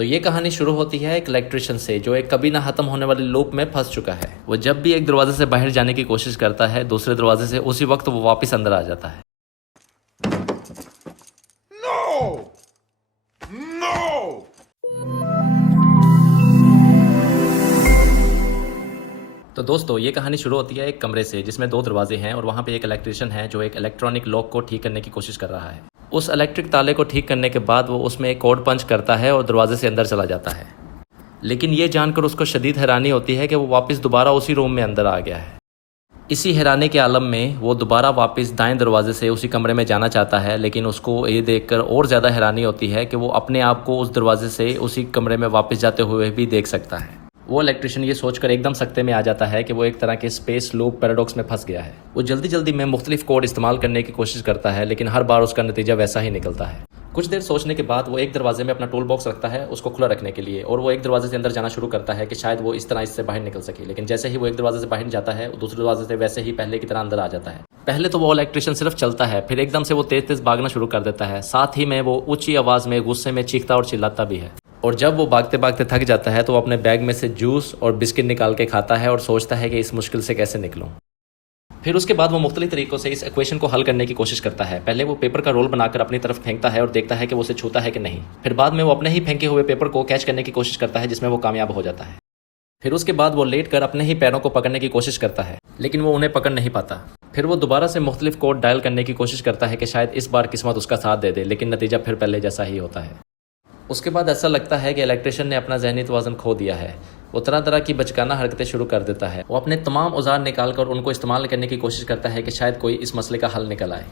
तो ये कहानी शुरू होती है एक इलेक्ट्रिशियन से जो एक कभी ना खत्म होने वाले लूप में फंस चुका है। वो जब भी एक दरवाजे से बाहर जाने की कोशिश करता है, दूसरे दरवाजे से उसी वक्त वो वापस अंदर आ जाता है। No! No! तो दोस्तों, ये कहानी शुरू होती है एक कमरे से जिसमें 2 दरवाजे हैं और वहाँ पे एक इलेक्ट्रिशियन है जो एक इलेक्ट्रॉनिक लॉक को ठीक करने की कोशिश कर रहा है। उस इलेक्ट्रिक ताले को ठीक करने के बाद वो उसमें एक कोड पंच करता है और दरवाजे से अंदर चला जाता है। लेकिन ये जानकर उसको शदीद हैरानी होती है कि वो वापस दोबारा उसी रूम में अंदर आ गया है। इसी हैरानी के आलम में वो दोबारा वापस दाएं दरवाजे से उसी कमरे में जाना चाहता है, लेकिन उसको ये देखकर और ज़्यादा हैरानी होती है कि वो अपने आप को उस दरवाजे से उसी कमरे में वापस जाते हुए भी देख सकता है। वो इलेक्ट्रिशियन ये सोचकर एकदम सख्ते में आ जाता है कि वो एक तरह के स्पेस लूप पैराडॉक्स में फंस गया है। वो जल्दी जल्दी में मुख्तलिफ कोड इस्तेमाल करने की कोशिश करता है, लेकिन हर बार उसका नतीजा वैसा ही निकलता है। कुछ देर सोचने के बाद वो एक दरवाजे में अपना टूल बॉक्स रखता है उसको खुला रखने के लिए, और वो एक दरवाजे से अंदर जाना शुरू करता है कि शायद वो इस तरह इससे बाहर निकल सके। लेकिन जैसे ही वो एक दरवाजे से बाहर जाता है, दूसरे दरवाजे से वैसे ही पहले की तरह अंदर आ जाता है। पहले तो वो इलेक्ट्रिशियन सिर्फ चलता है, फिर एकदम से वो तेज तेज भागना शुरू कर देता है। साथ ही में वो ऊंची आवाज़ में गुस्से में चीखता और चिल्लाता भी है। और जब वो भागते भागते थक जाता है तो वो अपने बैग में से जूस और बिस्किट निकाल के खाता है और सोचता है कि इस मुश्किल से कैसे निकलूं। फिर उसके बाद वो मुख्तलिफ तरीकों से इस इक्वेशन को हल करने की कोशिश करता है। पहले वो पेपर का रोल बनाकर अपनी तरफ फेंकता है और देखता है कि वो उसे छूता है कि नहीं। फिर बाद में वो अपने ही फेंके हुए पेपर को कैच करने की कोशिश करता है, जिसमें वो कामयाब हो जाता है। फिर उसके बाद वो लेट कर अपने ही पैरों को पकड़ने की कोशिश करता है, लेकिन वो उन्हें पकड़ नहीं पाता। फिर वो दोबारा से मुख्तलिफ कोड डायल करने की कोशिश करता है कि शायद इस बार किस्मत उसका साथ दे दे, लेकिन नतीजा फिर पहले जैसा ही होता है। उसके बाद ऐसा लगता है कि इलेक्ट्रिशियन ने अपना ज़हनी तवाज़ुन खो दिया है। वो तरह तरह की बचकाना हरकतें शुरू कर देता है। वो अपने तमाम औजार निकाल कर उनको इस्तेमाल करने की कोशिश करता है कि शायद कोई इस मसले का हल निकल आए,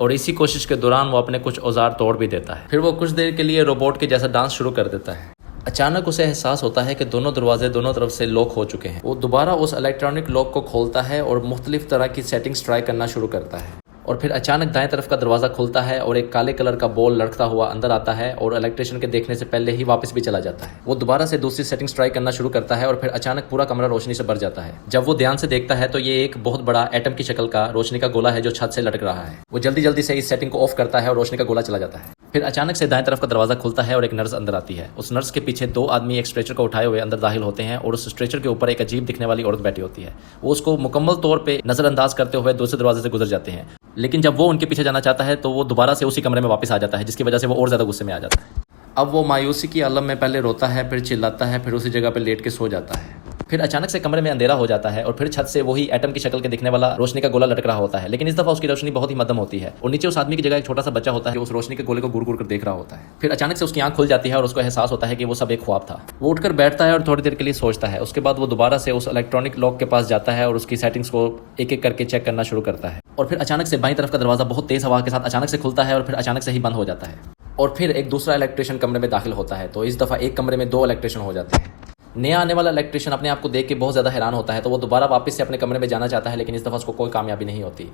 और इसी कोशिश के दौरान वो अपने कुछ औजार तोड़ भी देता है। फिर वो कुछ देर के लिए रोबोट के जैसा डांस शुरू कर देता है। अचानक उसे एहसास होता है कि दोनों दरवाजे दोनों तरफ से लॉक हो चुके हैं। वो दोबारा उस इलेक्ट्रॉनिक लॉक को खोलता है और मुख्तलिफ तरह की सेटिंग्स ट्राई करना शुरू करता है। और फिर अचानक दाएं तरफ का दरवाज़ा खुलता है और एक काले कलर का बॉल लड़खता हुआ अंदर आता है और इलेक्ट्रिशियन के देखने से पहले ही वापस भी चला जाता है। वो दोबारा से दूसरी सेटिंग्स ट्राई करना शुरू करता है और फिर अचानक पूरा कमरा रोशनी से भर जाता है। जब वो ध्यान से देखता है तो ये एक बहुत बड़ा एटम की शक्ल का रोशनी का गोला है जो छत से लटक रहा है। वो जल्दी जल्दी से इस सेटिंग को ऑफ करता है और रोशनी का गोला चला जाता है। फिर अचानक से दाएं तरफ का दरवाज़ा खुलता है और एक नर्स अंदर आती है। उस नर्स के पीछे 2 आदमी एक स्ट्रेचर को उठाए हुए अंदर दाखिल होते हैं और उस स्ट्रेचर के ऊपर एक अजीब दिखने वाली औरत बैठी होती है। वो उसको मुकम्मल तौर पर नज़रअंदाज करते हुए दूसरे दरवाजे से गुजर जाते हैं, लेकिन जब वो उनके पीछे जाना चाहता है तो वो दोबारा से उसी कमरे में वापस आ जाता है, जिसकी वजह से वो और ज़्यादा गुस्से में आ जाता है। अब वो मायूसी की आलम में पहले रोता है, फिर चिल्लाता है, फिर उसी जगह पर लेट के सो जाता है। फिर अचानक से कमरे में अंधेरा हो जाता है और फिर छत से वही एटम की शक्ल के दिखने वाला रोशनी का गोला लटक रहा होता है, लेकिन इस दफा उसकी रोशनी बहुत ही मध्यम होती है और नीचे उस आदमी की जगह एक छोटा सा बच्चा होता है जो उस रोशनी के गोले को घूर घूर कर देख रहा होता है। फिर अचानक से उसकी आंख खुल जाती है और उसको एहसास होता है कि वो सब एक ख्वाब था। वो उठकर बैठता है और थोड़ी देर के लिए सोचता है। उसके बाद वो दोबारा से उस इलेक्ट्रॉनिक लॉक के पास जाता है और उसकी सेटिंग्स को एक एक करके चेक करना शुरू करता है। और फिर अचानक से बाईं तरफ का दरवाजा बहुत तेज हवा के साथ अचानक से खुलता है और फिर अचानक से ही बंद हो जाता है। और फिर एक दूसरा इलेक्ट्रिशियन कमरे में दाखिल होता है। तो इस दफा एक कमरे में 2 इलेक्ट्रिशियन हो जाते हैं। नया आने वाला इलेक्ट्रिशियन अपने आप को देख के बहुत ज़्यादा हैरान होता है, तो वो दोबारा वापस से अपने कमरे में जाना चाहता है, लेकिन इस दफ़ा उसको कोई कामयाबी नहीं होती।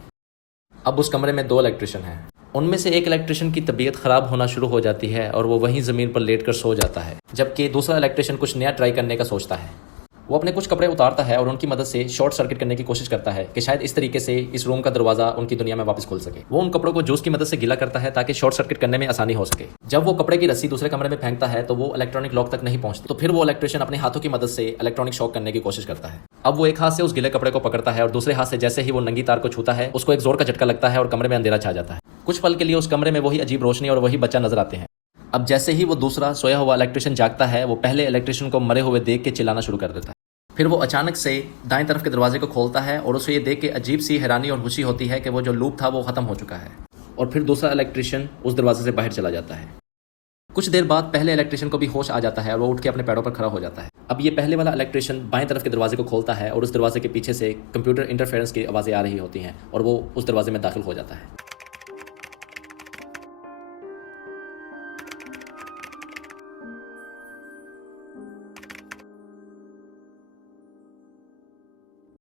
अब उस कमरे में 2 इलेक्ट्रिशियन हैं। उनमें से एक इलेक्ट्रिशियन की तबीयत ख़राब होना शुरू हो जाती है और वो वहीं ज़मीन पर लेट कर सो जाता है, जबकि दूसरा इलेक्ट्रिशियन कुछ नया ट्राई करने का सोचता है। वो अपने कुछ कपड़े उतारता है और उनकी मदद से शॉर्ट सर्किट करने की कोशिश करता है कि शायद इस तरीके से इस रूम का दरवाजा उनकी दुनिया में वापस खुल सके। वो उन कपड़ों को जूस की मदद से गीला करता है ताकि शॉर्ट सर्किट करने में आसानी हो सके। जब वो कपड़े की रस्सी दूसरे कमरे में फेंकता है तो वो इलेक्ट्रॉनिक लॉक तक नहीं पहुंचती, तो फिर वो इलेक्ट्रिशियन अपने हाथों की मदद से इलेक्ट्रॉनिक शॉक करने की कोशिश करता है। अब वो एक हाथ से उस गीले कपड़े को पकड़ता है और दूसरे हाथ से जैसे ही वो नंगी तार को छूता है, उसको एक जोर का झटका लगता है और कमरे में अंधेरा छा जाता है। कुछ पल के लिए उस कमरे में वही अजीब रोशनी और वही बच्चा नजर आते हैं। अब जैसे ही वो दूसरा सोया हुआ इलेक्ट्रिशियन जागता है, वो पहले इलेक्ट्रिशियन को मरे हुए देख के चिल्लाना शुरू कर देता है। फिर वो अचानक से दाएं तरफ के दरवाजे को खोलता है और उसे ये देख के अजीब सी हैरानी और खुशी होती है कि वो जो लूप था वो ख़त्म हो चुका है। और फिर दूसरा इलेक्ट्रिशियन उस दरवाजे से बाहर चला जाता है। कुछ देर बाद पहले इलेक्ट्रिशियन को भी होश आ जाता है और वो उठ के अपने पैरों पर खड़ा हो जाता है। अब ये पहले वाला इलेक्ट्रिशियन बाएं तरफ के दरवाजे को खोलता है और उस दरवाजे के पीछे से कंप्यूटर इंटरफेरेंस की आवाज़ें आ रही होती हैं और वो उस दरवाजे में दाखिल हो जाता है।